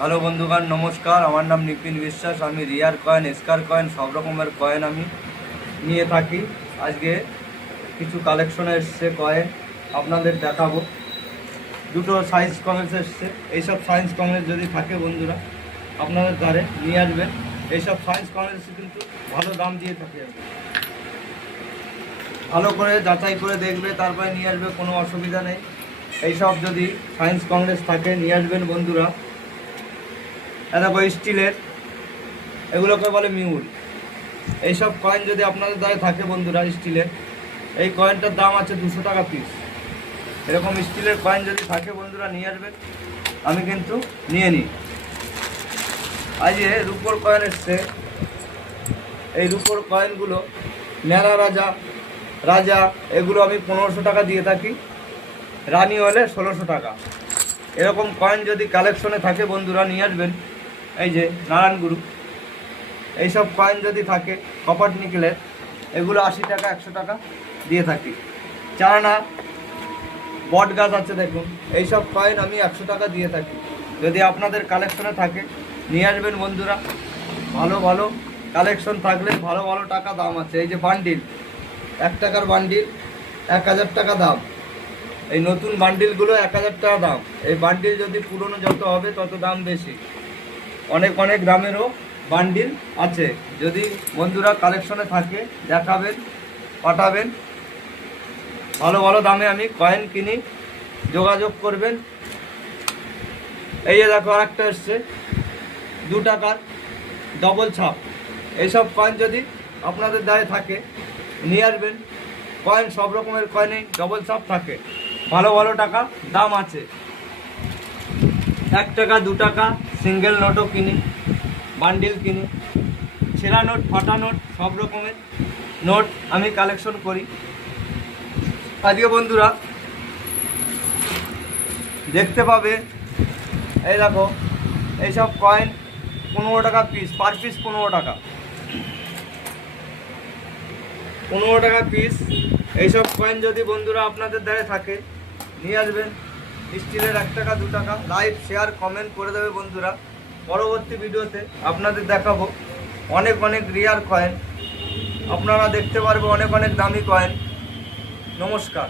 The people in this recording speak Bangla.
হ্যালো বন্ধুগণ, নমস্কার। আমার নাম নিপিন বিশ্বাস। আমি রিয়ার কয়েন, স্কার কয়েন, সব রকমের কয়েন আমি নিয়ে থাকি। আজকে কিছু কালেকশনে এসছে কয়েন, আপনাদের দেখাবো। দুটো সায়েন্স কমেন্স এসছে। এইসব সায়েন্স কমেন্স যদি থাকে বন্ধুরা আপনাদের দ্বারে নিয়ে আসবেন। এইসব সায়েন্স কমেন্স কিন্তু ভালো দাম দিয়ে থাকে, ভালো করে যাচাই করে দেখবে, তারপরে নিয়ে আসবে, কোনো অসুবিধা নেই। এইসব যদি সায়েন্স কংগ্রেস থাকে নিয়ে আসবেন বন্ধুরা। দেখো স্টিলের, এগুলোকে বলে মিউল। এইসব কয়েন যদি আপনাদের দ্বারা থাকে বন্ধুরা স্টিলের, এই কয়েনটার দাম আছে 200 টাকা পিস। এরকম স্টিলের কয়েন যদি থাকে বন্ধুরা নিয়ে আসবেন, আমি কিন্তু নিয়ে নিই। আজ রুপোর কয়েন এসছে। এই রুপোর কয়েনগুলো ন্যাড়া রাজা রাজা এগুলো আমি 1500 টাকা দিয়ে থাকি, রানী হলে 1600 টাকা। এরকম কয়েন যদি কালেকশনে থাকে বন্ধুরা নিয়ে আসবেন। এই যে নারায়ণগুরু, এইসব কয়েন যদি থাকে কপার নিকেলের, এগুলো 80 টাকা 100 টাকা দিয়ে থাকি। চারানা বট গাছ আছে দেখুন, এইসব কয়েন আমি 100 টাকা দিয়ে থাকি। যদি আপনাদের কালেকশনে থাকে নিয়ে আসবেন বন্ধুরা। ভালো ভালো কালেকশন থাকলে ভালো ভালো টাকা দাম আছে। এই যে বান্ডিল, 1 টাকার বান্ডিল 1000 টাকা দাম। এই নতুন বান্ডিলগুলো 1000 টাকা দাম। এই বান্ডিল যদি পুরনো যত হবে তত দাম বেশি। অনেক অনেক দামেরও বান্ডিল আছে। যদি বন্ধুরা কালেকশনে থাকে দেখাবেন, পাঠাবেন। ভালো ভালো দামে আমি কয়েন কিনি, যোগাযোগ করবেন। এই যে দেখো আরেকটা এসছে 2 টাকার ডবল ছাপ। এইসব কয়েন যদি আপনাদের দ্বারে থাকে নিয়ে আসবেন। কয়েন সব রকমের কয়েনেই ডবল ছাপ থাকে, ভালো ভালো টাকা দাম আছে। 1 টাকা 2 টাকা সিঙ্গেল নোটও কিনি, বান্ডিল কিনি। ছেঁড়া নোট, ফাটা নোট, সব রকমের নোট আমি কালেকশন করি। আজকে বন্ধুরা দেখতে পাবে, এই দেখো এইসব কয়েন 15 টাকা পিস, পার পিস 15 টাকা, 15 টাকা পিস। এইসব কয়েন যদি বন্ধুরা আপনাদের দ্বারে থাকে নিয়ে আসবেন। স্টিলের 1 টাকা 2 টাকা। লাইক শেয়ার কমেন্ট করে দেবে বন্ধুরা। পরবর্তী ভিডিওতে আপনাদের দেখাবো অনেক অনেক রিয়ার কয়েন, আপনারা দেখতে পারবে অনেক অনেক দামি কয়েন। নমস্কার।